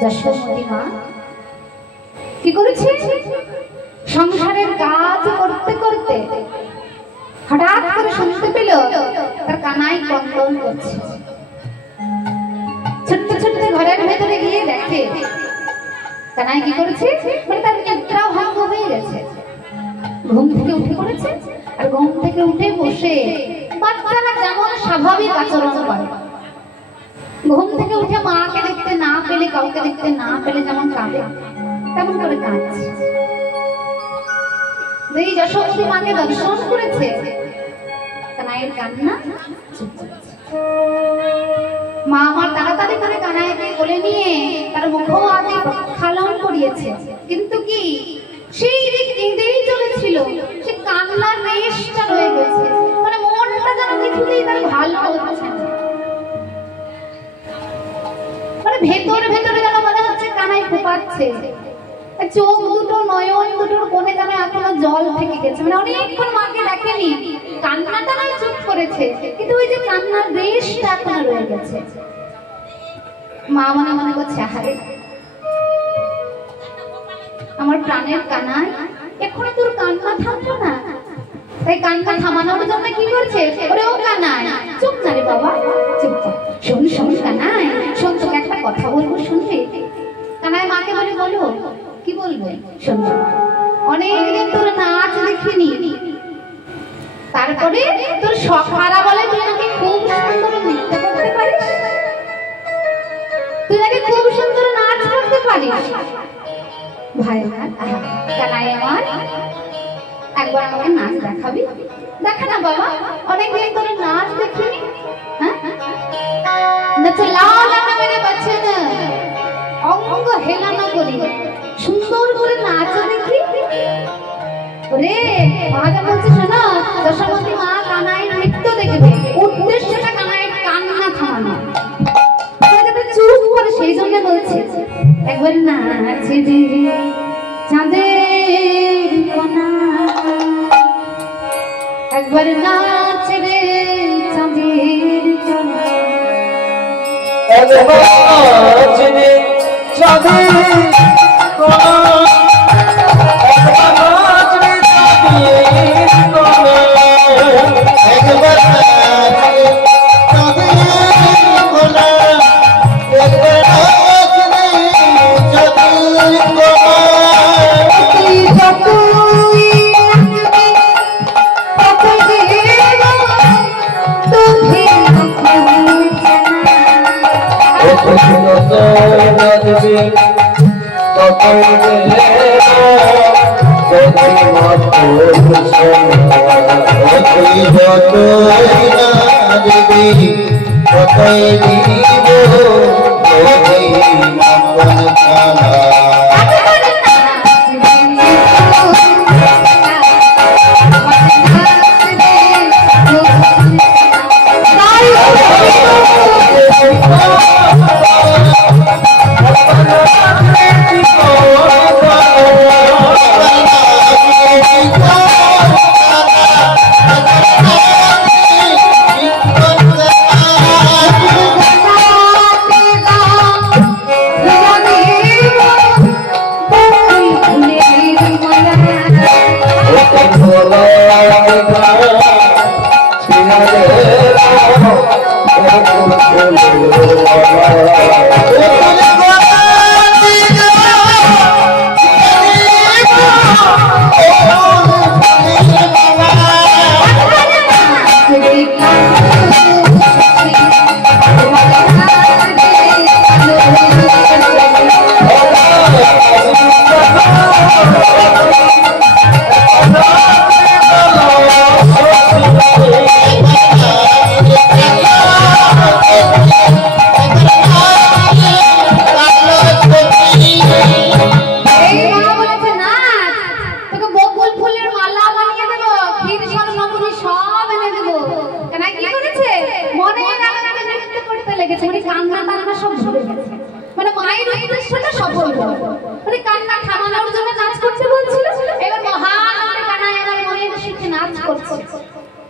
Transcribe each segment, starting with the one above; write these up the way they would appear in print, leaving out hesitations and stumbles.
যশোমতী মা কি করেছে? সংসারের কাজ করতে করতে হঠাৎ করে শুনতে পেল তার কানাই কন্দন করছে। ছোট্ট ছোট্ট ঘরের ভেতরে গিয়ে দেখে কানাই কি করেছে, মানে তার নিদ্রা ভঙ্গ হয়ে গেছে। ঘুম থেকে উঠে পড়েছে, আর ঘুম থেকে উঠে বসে বাচ্চারা যেমন স্বাভাবিক আচরণ করে, ঘুম থেকে উঠে মাকে দেখতে না পেলে, কাউকে দেখতে না পেলে যেমন কাঁদে, তেমন করে কাঁদছে। এই যশোমতী মাকে দর্শন করেছে, কানাইয়ের কান্না চুপ করেছে। মা আমার তাড়াতাড়ি করে কানাইকে কোলে নিয়ে তার মুখ আদি প্রক্ষালন করিয়েছে, কিন্তু কি সেই যে কেঁদেই চলেছিল, সে কান্নার রেশটা রয়ে গেছে, মানে মনটা যেন কিছুতেই তার ভালো হচ্ছে না, মানে ভেতরে ভেতরে যেন মনে হচ্ছে কানাই ফোঁপাচ্ছে, চোখ দুটো নয়ন দুটোর কোণে যেন এখনো জল থেকে গেছে, মানে অনেকক্ষণ মাকে দেখেনি, কান্নাটা নয় চুপ করেছে, কিন্তু ওই যে কান্নার রেশটা এখনো রয়ে গেছে। মা মনে মনে করছে, আহারে আমার প্রাণের কানাই, এখনো তোর কান্না থামলো না, তাই কান্না থামানোর জন্য কি করছে, ওরে ও কানাই চুপ না রে বাবা, চুপ কর, শোন শোন কানাই শোন, তোকে একটা কথা বলবো শুনবে? কানাই মাকে বলে, বলো কি বলবে? শুনবে, অনেকদিন তোর নাচ দেখিনি, তারপরে তোর সখারা বলে তুই নাকি খুব সুন্দর নৃত্য করতে পারিস, তুই নাকি খুব সুন্দর নাচ করতে পারিস। ভাই কানাই আমার, একবার আমাকে নাচ দেখাবি? দেখা না বাবা, অনেকদিন তোর নাচ দেখিনি। হ্যাঁ নাচলাও না মেরে বাচ্চা না, অঙ্গ হেলানো করি, সুন্দর করে নাচ দেখি। ওরে মহাজন বলছে, শোনো যশোমতী মা কানাই নৃত্য দেখবে, উদ্দেশ্যটা কানাইয়ের কান্না থামানো, চুপ করে, সেই জন্য বলছে একবার নাচে রে চাঁদের কোনা, একবার নাচ রে চাঁদের কোনা, একবার নাচ রে চাঁদের কোনা, একবার নাচ রে চাঁদের কোনা, একবার নাচ রে চাঁদের কোনা, একবার নাচ রে চাঁদের কোনা। তুই যতই নাচবি ততই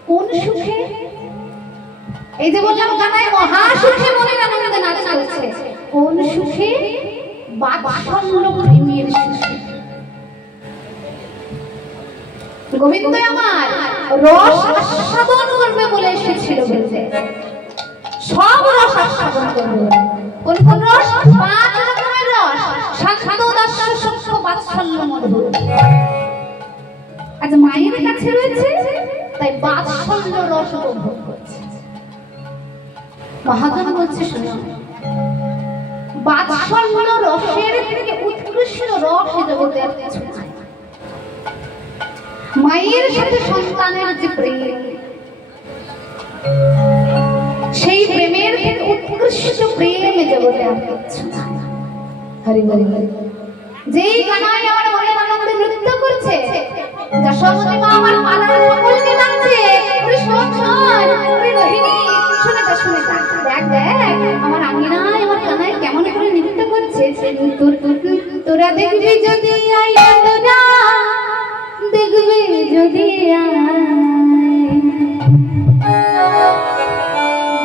কোন সুখে? এই যে বললাম কানাই মহা সুখে মনের আনন্দে নাচ করছে, কোন সুখে? বাৎসল্য প্রেমের শিশু। গোবিন্দ আমার রস আস্বাদন করবে বলে এসেছিল বলতে, সব রস আস্বাদন করবে। কোন কোন রস? 5 রকমের রস, শান্ত, দাস্য, সূক্ষ্ম, বাৎসল্য, মধুর। আজ মায়ের কাছে রয়েছে, তাই বাৎসল্য রস উপভোগ করছে। মহাজন বলছে শোনো, বাৎসল্য রসের থেকে উৎকৃষ্ট রস জগতে আর কিছু নাই। মায়ের সাথে সন্তানের যে প্রেম, সেই প্রেমের থেকে উৎকৃষ্ট প্রেম জগতে আর কিছু নাই। হরি বল। যেই কানাই আমার মনের আনন্দে নৃত্য করছে, যশোমতী মা আমার পালার সকলকে ডাকছে, ওরে শোন শোন, ওরে রোহিণী শুনে যা, শুনে যা, দেখ দেখ আমার আঙ্গিনায় আমার কানাই কেমন করে নৃত্য করছে। তোরা দেখবি যদি আই, তোরা দেখবি যদি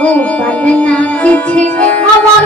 গোপাল নাচিছে আমার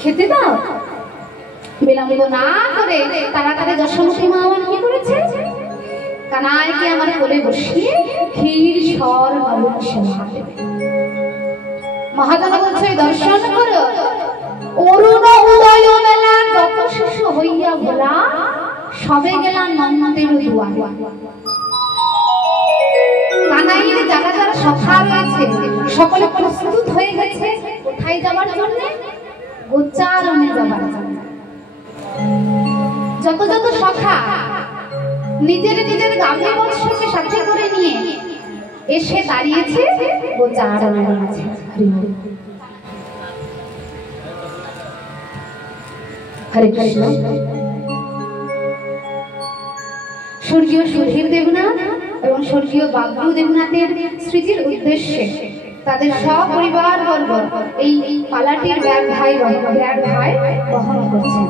খেতে দাও। বিলম্ব না করে তাড়াতাড়ি যশোমতী মা আমার কি করেছে, কানাইকে আমার কোলে বসিয়ে ক্ষীর সর নবন সেবা দেবে। মহাজন বলছে দর্শন করো, অরুণ উদয় বেলা যত শিশু হইয়া ভোলা, সবে গেলা নন্দের দুয়ারে। কানাইয়ের যারা যারা সখা রয়েছে সকলে প্রস্তুত হয়ে গেছে কোথায় যাবার জন্য? গোচারণে যাবার জন্য। যত যত সখা নিজের নিজের গাভী বৎসকে সাথে করে নিয়ে এসে দাঁড়িয়েছে গোচারণের মাঝে। হরে কৃষ্ণ। স্বর্গীয় সুধীর দেবনাথ এবং স্বর্গীয় বাবলু দেবনাথের স্মৃতির উদ্দেশ্যে তাদের সপরিবার বর্গ এই পালাটির ভাই বহন করছেন।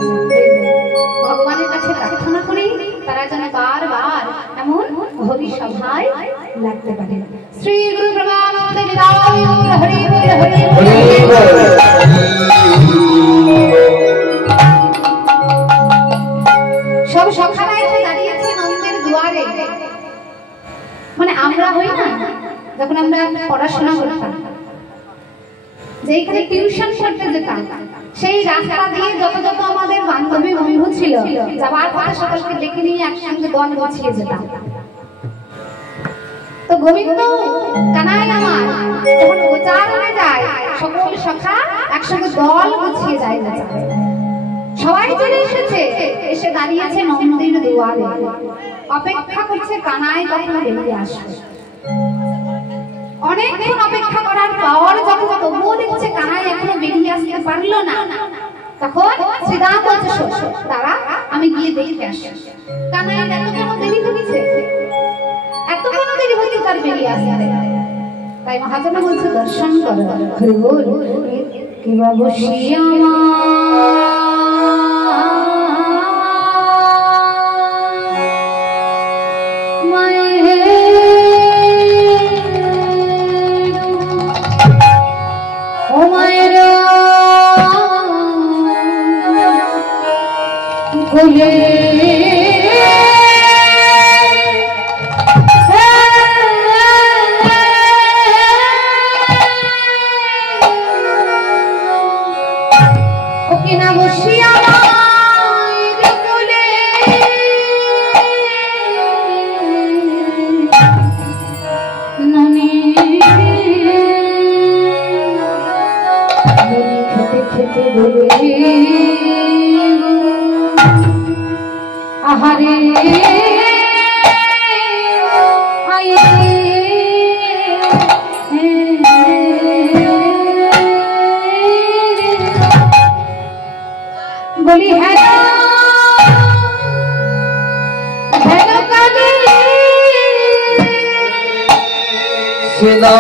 ভগবানের কাছে প্রার্থনা করি তারা যেন বারবার এমন হরি সভায় লাগতে পারে। শ্রী গুরু প্রমানন্দ নিতাই গৌর হরি বল হরি বল। সব সখারা এসে দাঁড়িয়েছে নন্দের দুয়ারে। মানে আমরা হই না, যখন আমরা পড়াশোনা করতাম, যেখানে টিউশন করতে যেতাম, সেই রাস্তা দিয়ে যত যত আমাদের বান্ধবী বন্ধু ছিল, যাবার পরে সকলকে ডেকে নিয়ে একসঙ্গে দল গুছিয়ে যেতাম। তো গোবিন্দ কানাই আমার যখন গোচারণে যায়, সকল সখা একসঙ্গে দল গুছিয়ে যায়। সবাই চলে এসেছে, এসে দাঁড়িয়েছে নন্দের দুয়ারে, অপেক্ষা করছে কানাই কখন বেরিয়ে আসবে। অনেকক্ষণ অপেক্ষা করার পর যখন তবুও দেখছে কানাই এখনো বেরিয়ে আসতে পারলো না, তখন শ্রীরাম বলছে দাঁড়া আমি গিয়ে দেখে আসি। কানাই এত কেন দেরি হচ্ছে, এত কেন দেরি হচ্ছে তার বেরিয়ে আসতে। তাই মহাজন বলছে দর্শন করো। হরি বল। কিবা বসিয়া বলি হ্যালো হ্যালো কালী সিদা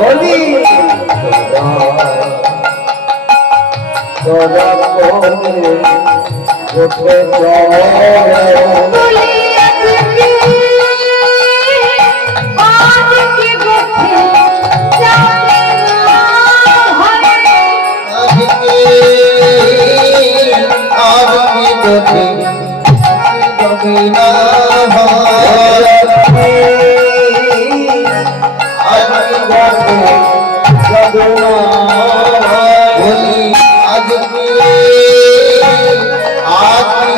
বলি তোরা কোনে উঠে বলি আজকে আজকে গোঠে যাবে না হয় আজকে গোঠে যাবে না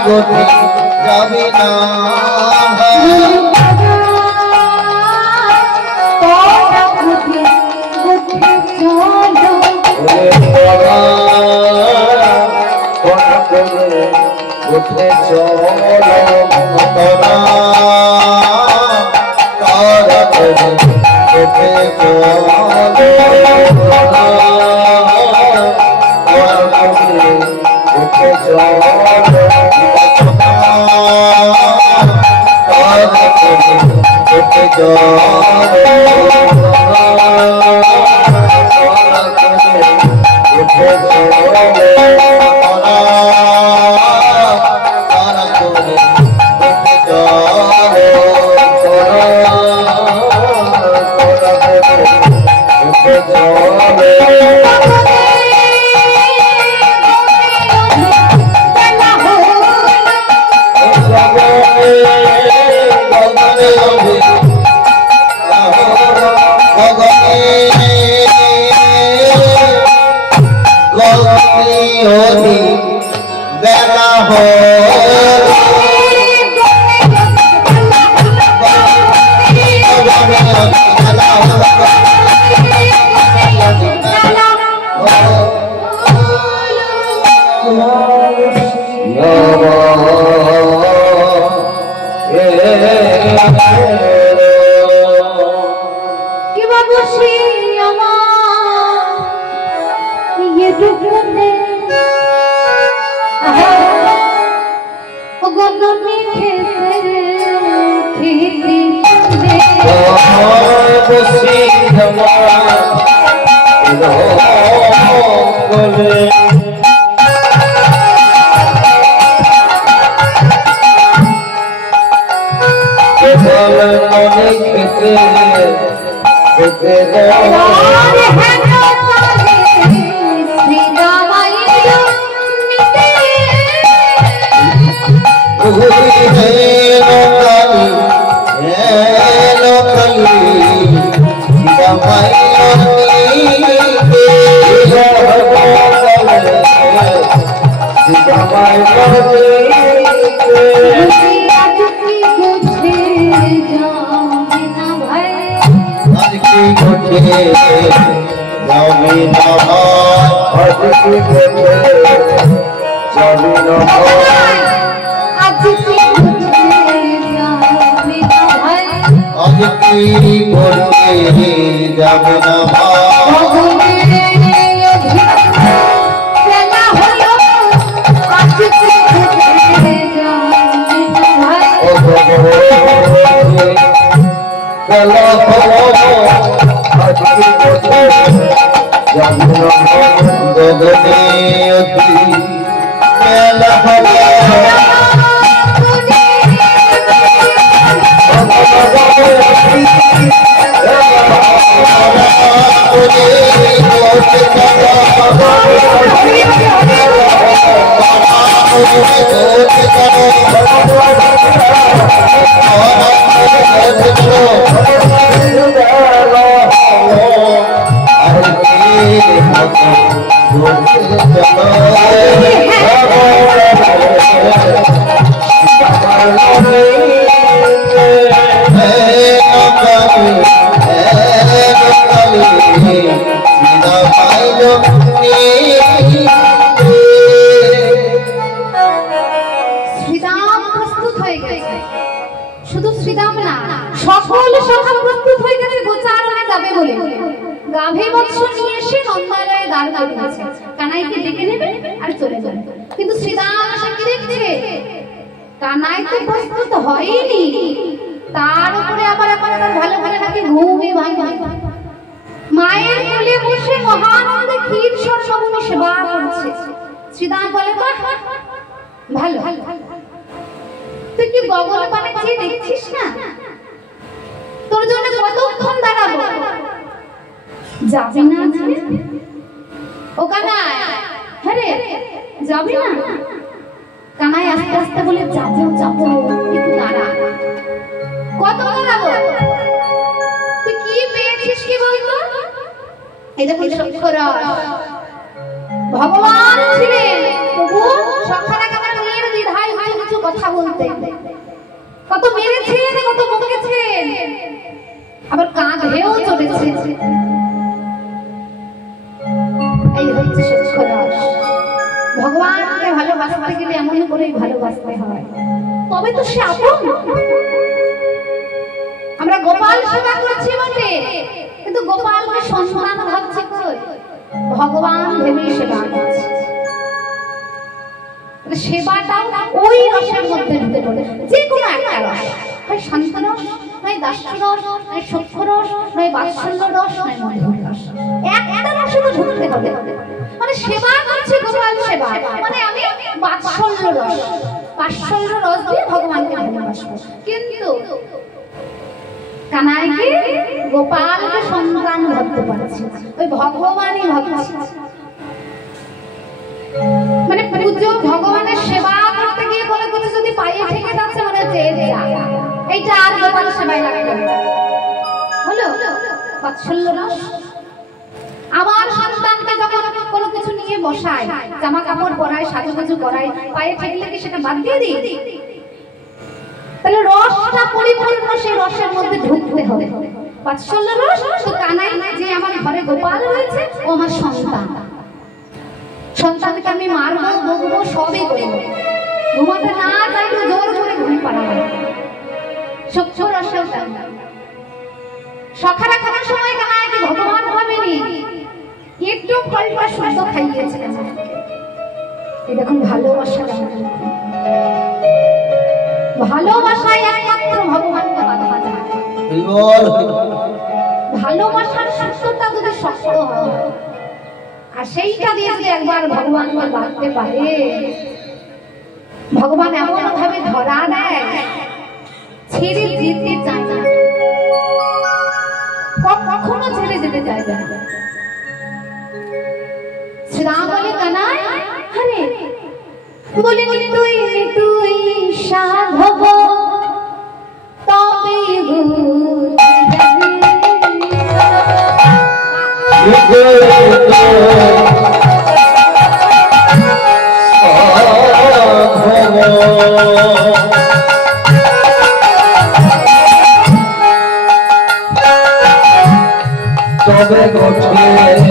গোঠে যাবে না তোরা গোঠে গোঠে চলো উঠে চলো তোরা তারা উঠে বেলা হো কি বাবুসি আমার ये दुखने গগনে খেতে খেতে বসি মনে খেতে খেতে যাবে না শুধু শ্রীরাম না, সকল সখা প্রস্তুত হয়ে গেছে গোচারণে যাবে বলে। গাভী বৎস নিয়ে এসে নন্দালয়ে দাঁড় করিয়েছে, কানাইকে ডেকে নেবে আর চলে যাবে। কিন্তু শ্রীরাম এসে কি দেখছে, কানাই তো প্রস্তুত হয়নি, তার উপরে আবার এখন ভালো ভালো নাকি ঘুম মহানন্দে ক্ষীর সর্বগুণে সেবা করছে। শ্রীদাম বলে বাহ ভালো, তুই কি গগন পানে চেয়ে দেখছিস না? তোর জন্য কতক্ষণ দাঁড়াবো? যাবি না? ও কানাই, হ্যাঁ রে যাবি না? কানাই আস্তে আস্তে বলে যাবো যাবো, একটু দাঁড়া। কত দাঁড়াবো? তুই কি পেয়েছিস কি বলতো? এই দেখো সক্ষরস ভগবান ছিলেন, তবু সখারা কানা নির্দ্বিধায় উঁচু নিচু কথা বলতে। কত মেরেছেন, কত বকেছেন, আবার কাঁধেও চড়েছে। এই হচ্ছে সক্ষরস। ভগবানকে ভালোবাসতে গেলে এমন করেই ভালোবাসতে হয়, তবে তো সে আপন। আমরা গোপাল সেবা করছি বটে, কিন্তু গোপালকে সন্তান ভাবছি কই? ভগবান ভেবে সেবা করছি। সেবাটাও ওই রসের মধ্যে ঢুকে পড়ে, যে কোনো একটা রস, হয় শান্ত রস, নয় দাস্য রস, নয় সখ্য রস, নয় বাৎসল্য রস, নয় মধুর রস। একটা রসে তো ঢুকতে হবে। মানে সেবা করছি গোপাল সেবা, মানে আমি বাৎসল্য রস, বাৎসল্য রস দিয়ে ভগবানকে ভালোবাসবো। কিন্তু কানাইকে গোপালকে সন্তান ভাবতে পারছি, ওই ভগবানই ভাবছি। মানে পুজো ভগবানের সেবা করতে গিয়ে কোনো কিছু যদি পায়ে থেকে যাচ্ছে, মনে হচ্ছে এইটা আর গোপাল সেবায় লাগবে হলো বাৎসল্য রস। আমার সন্তানকে যখন কোনো কিছু নিয়ে বসায়, জামা কাপড় পরায়, সাজুগুজু করায়, পায়ে ঠেকলে কি সেটা বাদ দিয়ে দিই? তাহলে রসটা পরিপূর্ণ সেই রসের মধ্যে ঢুকতে হবে, বাৎসল্য রস। তো কানাই যে আমার ঘরে গোপাল রয়েছে, ও আমার সন্তান। সন্তানকে আমি মারবো, বকবো, সবই করবো। ঘুমাতে না চাইলে জোর করে ঘুম পাড়াবো। সখ্য রসের সখারা খাওয়ার সময় কানাইকে ভগবান ভাবেনি, একটু ফলটা শুদ্ধ খাইয়েছিলেন। এই দেখুন ভালোবাসা, ভালোবাসায় একমাত্র ভগবানকে বাঁধা যায়। ভালোবাসার সত্যটা যদি শক্ত হয়, আর সেইটা দিয়ে যদি একবার ভগবানকে বাঁধতে পারে, ভগবান এমন ভাবে ধরা দেয়, ছেড়ে যেতে চায় না, কখনো ছেড়ে যেতে চাইবে না। শ্রীরাম বলে কানাই, আরে বলে তুই তুই সাধব তবে তবে গোঠে যাবে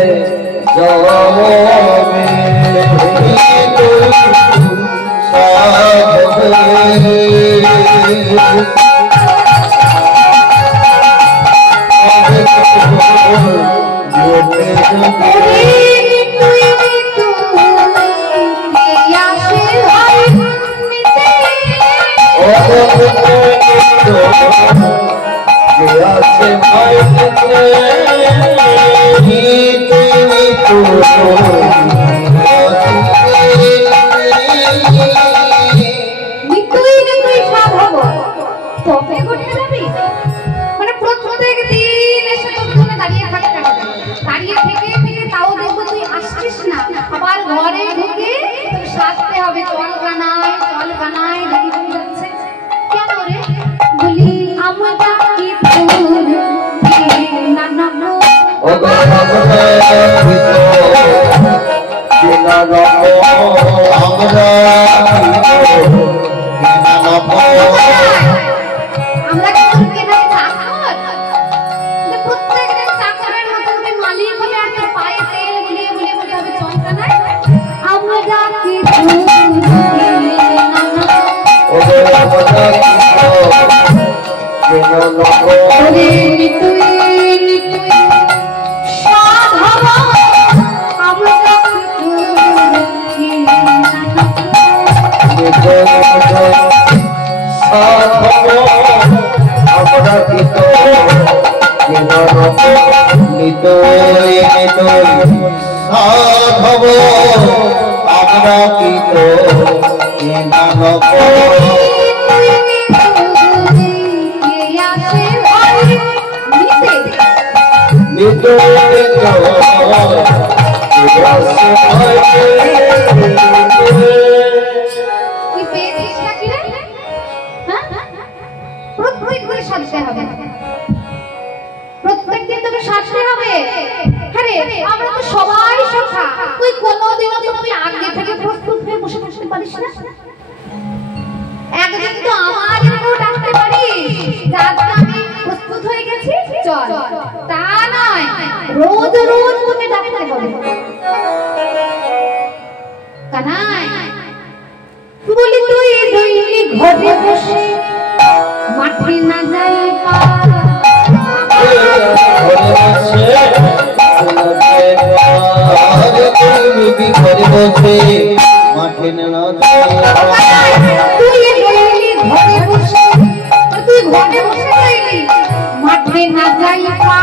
নিতই সাধব আমরা কি তো নানক প্রত্যেকদিন তোকে সাজতে হবে। হ্যাঁ, আমরা তো সবাই সখা, তুই কোনোদিনও তো তুই আগে থেকে প্রস্তুত হয়ে বসে বসে পারিস না। একদিন তো আমাদেরকেও ডাকতে পারিস, আজকে আমি প্রস্তুত হয়ে গেছি চল, তা নয় রোজ রোজ তোকে ডাকতে হবে। কানাই বলি তুই রইলি ঘরে বসে মাঠে না যাই পা মাঠে না তুই রইলি ঘরে বসে, তুই ঘরে বসে রইলি মাঠে না যাই পা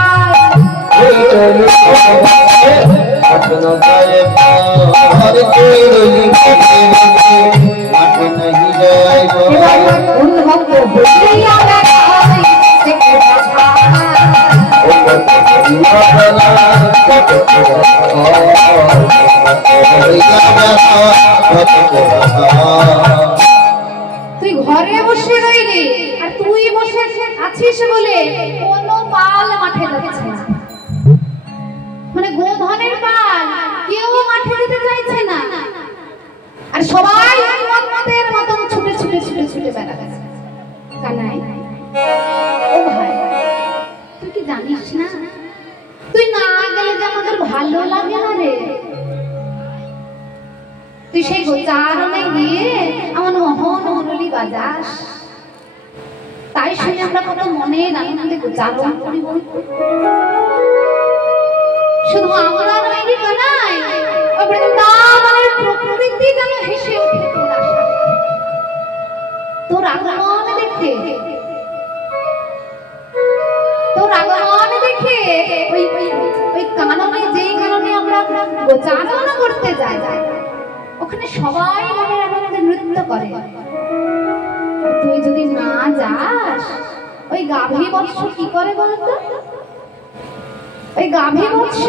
তুই ঘরে বসে রইলি আর তুই বসে আছিস বলে কোনো পাল মাঠে যাচ্ছে না, মানে গোধনের পাল কেউ মাঠে যেতে চাইছে না, আর সবাই মতের মতন ছুটে ছুটে ছুটে ছুটে বেড়াচ্ছে। কানাই ও ভাই, তুই কি জানিস না তুই না গেলে যে আমাদের ভালো লাগে না রে। তুই সেই গোচারণে গিয়ে আমার মোহন মুরলি বাজাস, তাই শুনে আমরা কত মনের আনন্দে গোচারণ করি। শুধু আমরা নয় রে কানাই, ওই বৃন্দাবনের প্রকৃতি যেন হেসে ওঠে তোর আগমন দেখে, তোর আগমন দেখে। ওই কাননে, যেই কাননে আমরা গোচারণ করতে যাই, ওখানে সবাই মনের আনন্দে নৃত্য করে। তুই যদি না যাস, ওই গাভী বৎস কি করে বলতো? ওই গাভী বৎস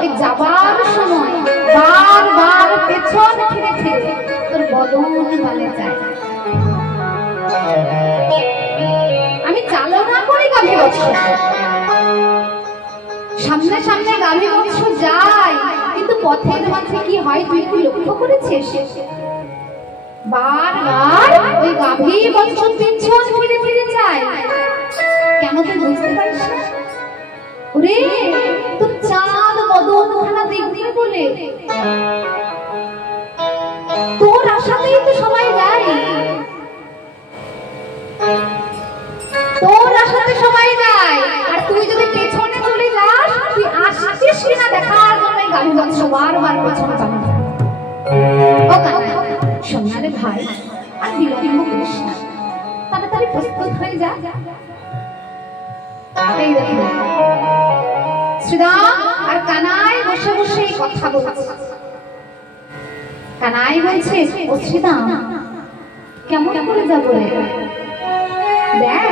ওই যাবার সময় বারবার পেছন ফিরে ফিরে তোর বদন বলে যায়। আমি চালনা করি গাভী বৎস, সামনে সামনে গাভী বৎস যায়, কিন্তু পথের মাঝে কি হয় তুই কি লক্ষ্য করেছিস? বারবার ওই গাভী বৎস পেছন ফিরে ফিরে যায়। কেন তুই বুঝতে পারিস না? ওরে তোর চাঁদ বদন খানা দেখবি বলে তোর আশাতেই তো সবাই যায়, তোর আশাতে সবাই যায়। আর তুই যদি পেছনে চলে যাস, তুই আসছিস কিনা দেখার জন্য গাড়ি বৎস বারবার পেছনে যাবে। ও কানা সোনারে ভাই, আর বিলম্ব করিস না, তাড়াতাড়ি প্রস্তুত হয়ে যা। এই দেখো শ্রীরাম আর কানাই বসে বসে কথা বলছে। কানাই বলছে, ও শ্রীরাম কেমন করে যাবো রে? দেখ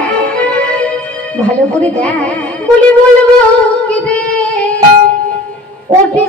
ভালো করে দেখ। বলি বলবো কি রে ওঠে